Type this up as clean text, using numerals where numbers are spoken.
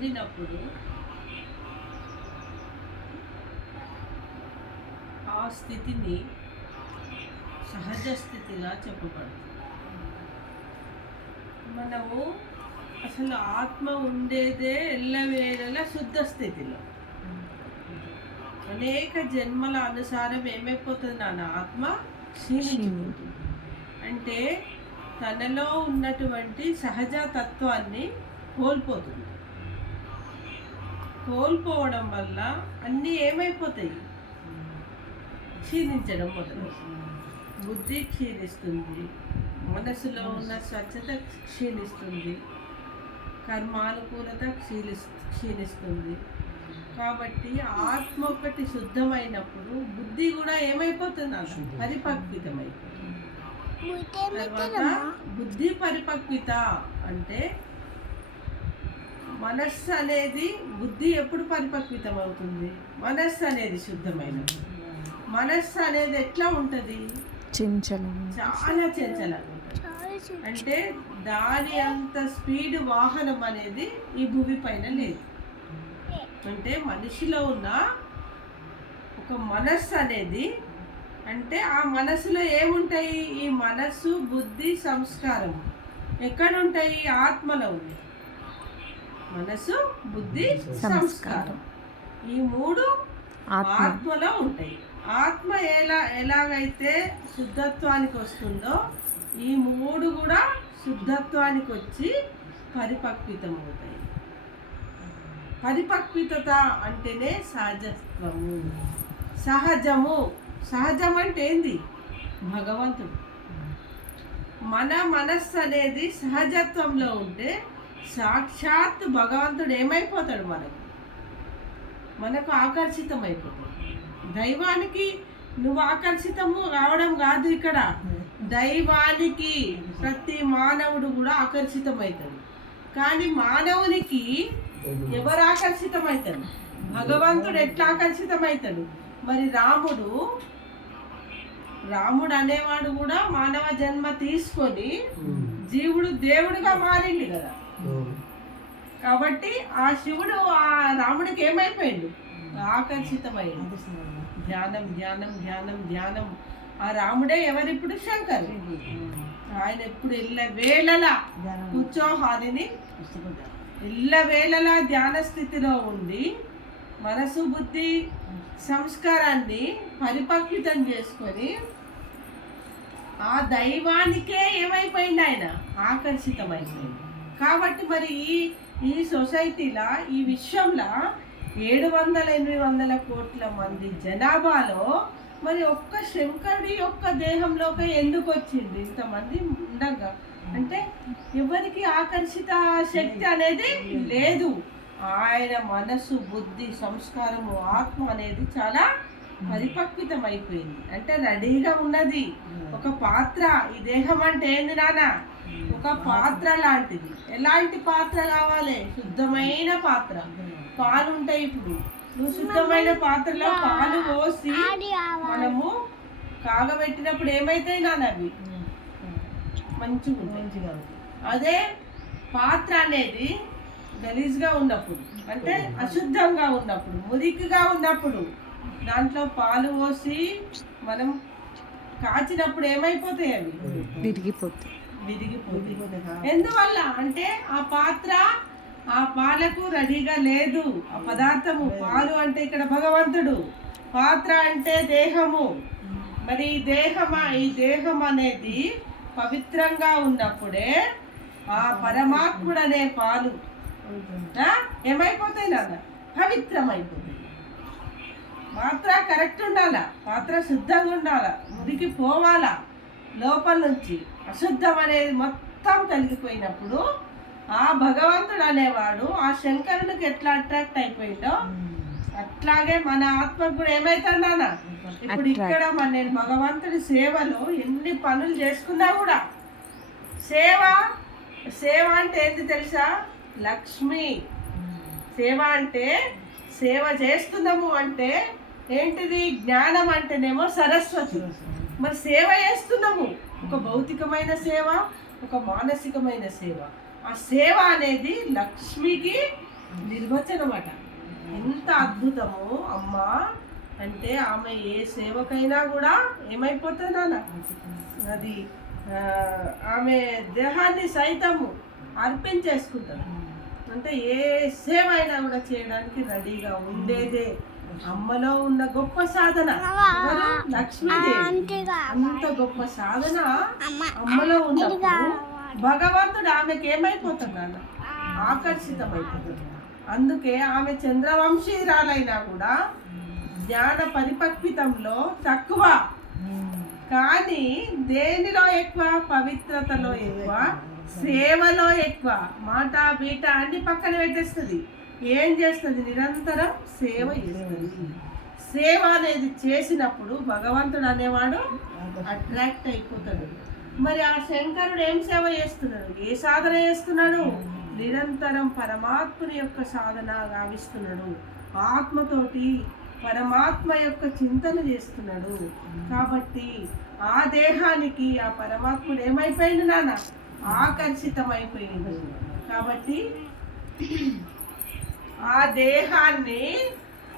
పొందినప్పుడు ఆ స్థితిని సహజ స్థితిగా చెప్పబడుతుంది. మనము అసలు ఆత్మ ఉండేదే ఎల్లవేళల శుద్ధ స్థితిలో. అనేక జన్మల అనుసారం ఏమైపోతుంది నాన్న? ఆత్మ క్షీణించిపోతుంది. అంటే తనలో ఉన్నటువంటి సహజ తత్వాన్ని కోల్పోతుంది. కోల్పోవడం వల్ల అన్నీ ఏమైపోతాయి? క్షీణించడం మొదలు. బుద్ధి క్షీణిస్తుంది, మనసులో ఉన్న స్వచ్ఛత క్షీణిస్తుంది, కర్మానుకూలత క్షీణిస్తుంది. కాబట్టి ఆత్మ ఒకటి శుద్ధమైనప్పుడు బుద్ధి కూడా ఏమైపోతుంది? పరిపక్వితమైపోతుంది. తర్వాత బుద్ధి పరిపక్విత అంటే మనస్సు అనేది, బుద్ధి ఎప్పుడు పరిపక్వితం అవుతుంది? మనస్సు అనేది శుద్ధమైనప్పుడు. మనస్సు అనేది ఎట్లా ఉంటుంది? చాలా చంచలంగా ఉంటుంది. అంటే దాని అంత స్పీడ్ వాహనం అనేది ఈ భూమి పైన లేదు. అంటే మనిషిలో ఉన్న ఒక మనస్సు అనేది, అంటే ఆ మనసులో ఏముంటాయి? ఈ మనస్సు, బుద్ధి, సంస్కారం ఎక్కడ ఉంటాయి? ఆత్మలో ఉంది. మనసు, బుద్ధి, సంస్కారం, ఈ మూడు ఆత్మలో ఉంటాయి. ఆత్మ ఎలాగైతే శుద్ధత్వానికి వస్తుందో ఈ మూడు కూడా శుద్ధత్వానికి వచ్చి పరిపక్వితం అవుతాయి. పరిపక్వితత అంటేనే సహజత్వము, సహజము. సహజం అంటే ఏంది? భగవంతుడు. మన మనస్సు అనేది సహజత్వంలో ఉంటే సాక్షాత్ భగవంతుడు ఏమైపోతాడు? మనకు ఆకర్షితం అయిపోతాడు. దైవానికి నువ్వు ఆకర్షితము రావడం కాదు ఇక్కడ, దైవానికి ప్రతి మానవుడు కూడా ఆకర్షితమవుతాడు. కానీ మానవునికి ఎవరు ఆకర్షితమవుతాడు? భగవంతుడు ఎట్లా ఆకర్షితమవుతాడు? మరి రాముడు అనేవాడు కూడా మానవ జన్మ తీసుకొని జీవుడు దేవుడుగా మారింది కదా. కాబట్టి ఆ శివుడు ఆ రాముడికి ఏమైపోయిండు? ఆకర్షితమైంది. ధ్యానం ధ్యానం ధ్యానం ధ్యానం. ఆ రాముడే ఎవరిప్పుడు? శంకరు. ఆయన ఎప్పుడు ఎల్లవేళలా కూర్చోహారిని ఎల్లవేళలా ధ్యాన స్థితిలో ఉండి మనసు, బుద్ధి, సంస్కారాన్ని పరిపక్వితం చేసుకొని ఆ దైవానికే ఏమైపోయింది? ఆయన ఆకర్షితమైపోయింది. కాబట్టి మరి ఈ సొసైటీలో, ఈ విశ్వంలో 700-800 కోట్ల మంది జనాభాలో మరి ఒక్క శంకరుడి యొక్క దేహంలోకి ఎందుకు వచ్చింది ఇంతమంది ఉండగా? అంటే ఎవరికి ఆకర్షిత శక్తి అనేది లేదు. ఆయన మనసు, బుద్ధి, సంస్కారము, ఆత్మ అనేది చాలా పరిపక్వితం అయిపోయింది. అంటే రెడీగా ఉన్నది. ఒక పాత్ర. ఈ దేహం అంటే ఏంది నాన్న? ఒక పాత్ర లాంటిది. ఎలాంటి పాత్ర కావాలి? శుద్ధమైన పాత్ర. పాలు ఉంటాయి. ఇప్పుడు నువ్వు శుద్ధమైన పాత్రలో పాలు పోసి మనము కాగబెట్టినప్పుడు ఏమైతాయి నాన్న? అవి మంచిగా ఉంటాయి. అదే పాత్ర అనేది గలీజ్గా ఉన్నప్పుడు, అంటే అశుద్ధంగా ఉన్నప్పుడు, మురికిగా ఉన్నప్పుడు దాంట్లో పాలు పోసి మనం కాచినప్పుడు ఏమైపోతాయి? అవి విరిగిపోతాయి. ఎందువల్ల అంటే ఆ పాత్ర ఆ పాలకు రెడీగా లేదు. ఆ పదార్థము పాలు అంటే ఇక్కడ భగవంతుడు, పాత్ర అంటే దేహము. మరి ఈ దేహం అనేది పవిత్రంగా ఉన్నప్పుడే ఆ పరమాత్ముడు అనే పాలు ఏమైపోతాయి నాన్న? పవిత్రమైపోతాయి. పాత్ర కరెక్ట్ ఉండాలా, పాత్ర శుద్ధంగా ఉండాలా, మురికి పోవాలా. లోపల నుంచి అశుద్ధం అనేది మొత్తం తొలగిపోయినప్పుడు ఆ భగవంతుడు అనేవాడు ఆ శంకరునికి ఎట్లా అట్రాక్ట్ అయిపోయిందో అట్లాగే మన ఆత్మకు కూడా ఏమైతాడు నాన్న? ఇప్పుడు ఇక్కడ నేను భగవంతుడి సేవలో ఎన్ని పనులు చేసుకున్నా కూడా సేవ అంటే ఏంటి తెలుసా? లక్ష్మి. సేవ అంటే సేవ చేస్తున్నాము అంటే ఏంటిది? జ్ఞానం అంటేనేమో సరస్వతి. మరి సేవ చేస్తున్నాము, ఒక భౌతికమైన సేవ, ఒక మానసికమైన సేవ. ఆ సేవ అనేది లక్ష్మికి నిర్వచనం అట. ఎంత అద్భుతము అమ్మా అంటే ఆమె ఏ సేవకైనా కూడా ఏమైపోతుంది నాన్న, అది ఆమె దేహాన్ని సైతము అర్పించేసుకుంటారు. అంటే ఏ సేవ అయినా కూడా చేయడానికి రెడీగా ఉండేదే అమ్మలో ఉన్న గొప్ప సాధన. లక్ష్మీదేవి అంత గొప్ప సాధన అమ్మలో ఉన్నప్పుడు భగవంతుడు ఆమెకి ఏమైపోతాడు నాన్న, ఆకర్షితమైపోతాడు. అందుకే ఆమె చంద్రవంశీరాలైనా కూడా జ్ఞాన పరిపక్వితంలో తక్కువ, కానీ దేనిలో ఎక్కువ, పవిత్రతలో ఎక్కువ, సేవలో ఎక్కువ. మాట బీట అన్ని పక్కన పెట్టేస్తుంది. ఏం చేస్తుంది? నిరంతరం సేవ చేస్తుంది. సేవ అనేది చేసినప్పుడు భగవంతుడు అనేవాడు అట్రాక్ట్ అయిపోతాడు. మరి ఆ శంకరుడు ఏం సేవ చేస్తున్నాడు, ఏ సాధన చేస్తున్నాడు? నిరంతరం పరమాత్మని యొక్క సాధన గావిస్తున్నాడు. ఆత్మతోటి పరమాత్మ యొక్క చింతన చేస్తున్నాడు. కాబట్టి ఆ దేహానికి ఆ పరమాత్ముడు ఏమైపోయింది నాన్న, ఆకర్షితమైపోయింది. కాబట్టి ఆ దేహాన్ని